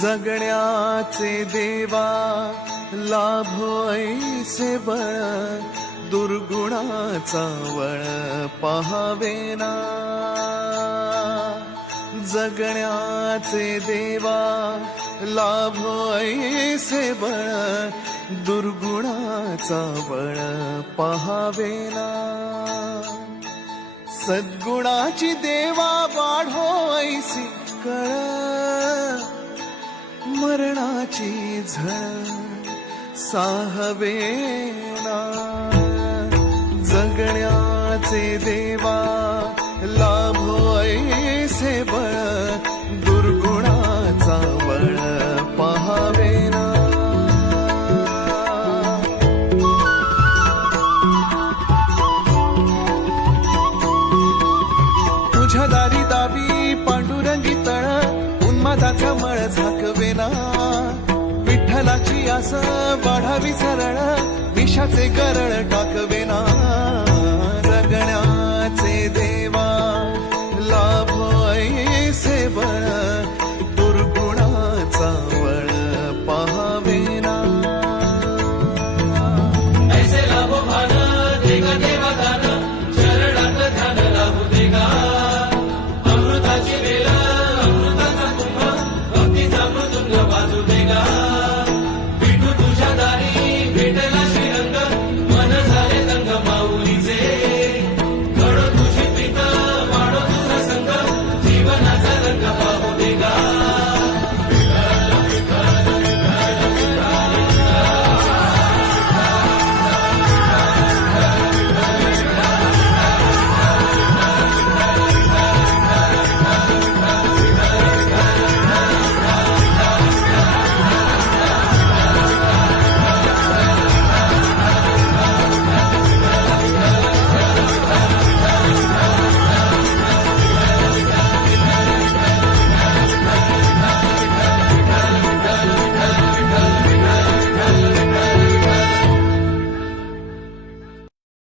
जगण्याचे देवा लाभो ऐसे बळ, दुर्गुणाचा वळ पहावेना। जगण्याचे देवा लाभो ऐसे बळ, दुर्गुणाचा बळ पहावेना। सद्गुणाची देवा वाढो ऐसी कळ, मरणाची झळ साहवेना। जगण्याचे देवा लाभो ऐसे बळ, दुर्गुणाचा बळ पहावेना। तुझ्या दारी दावी पांडुरंगी तळ, उन्मादाचा मळ झाकवेना। विठ्ठलाची आस वाढावी सरळ, विषाचे गरळ टाकवेना।